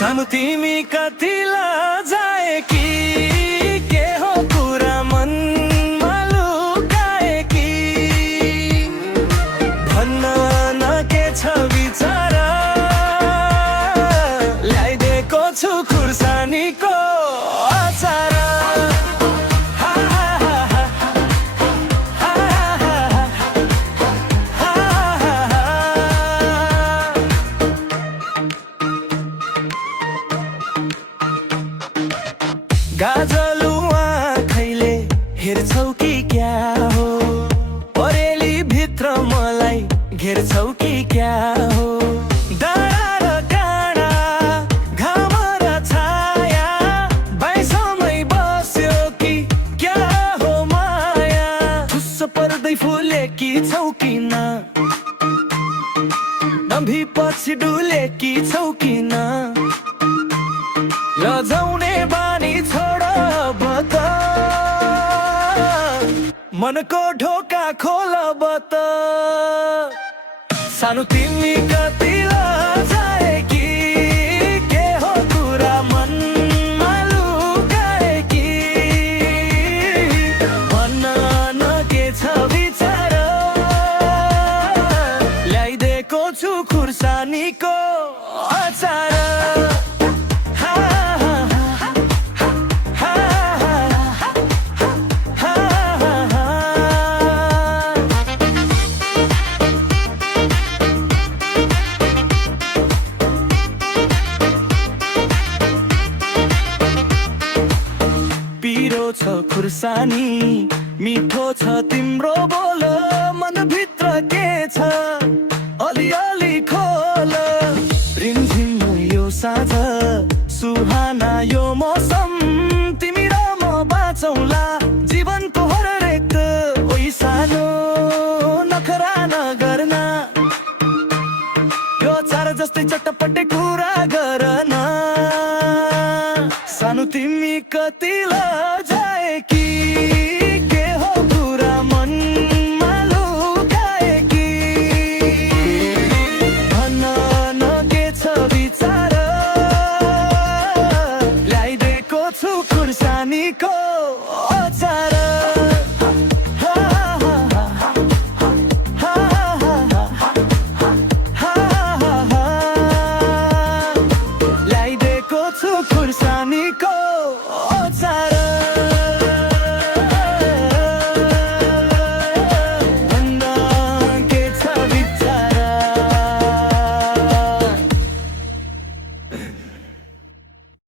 सानो तिमी कति लजाए कि के हो कुरा मनमा लुकाए कि भन्न न के छ विचार ल्याइदिएको छु खुर्सानीको अचार गाजलु आँखैले हेर्छौ कि क्या हो परेली भित्र मलाई घेर्छौ कि क्या हो डाँडा र काँडा घाम र छाया बाइसमै बस्यो कि क्या हो माया खुस पर्दै फुलेकी छौ किन नभी पछि डुलेकी छौ किन लजाउने बानी छोड बत मनको ढोका खोल बत सानो तिमी कति लजाए कि के हो कुरा मनमा लुकाए कि भन्न न के छ विचार ल्याइदिएको छु खुर्सानीको अचार पिरो छ खुर्सानी मिठो छ तिम्रो बोल मनभित्र के छ अलिअलि खोल रिमझिम यो साँझ सुहाना यो मौसम तिमी र म बाँचौँला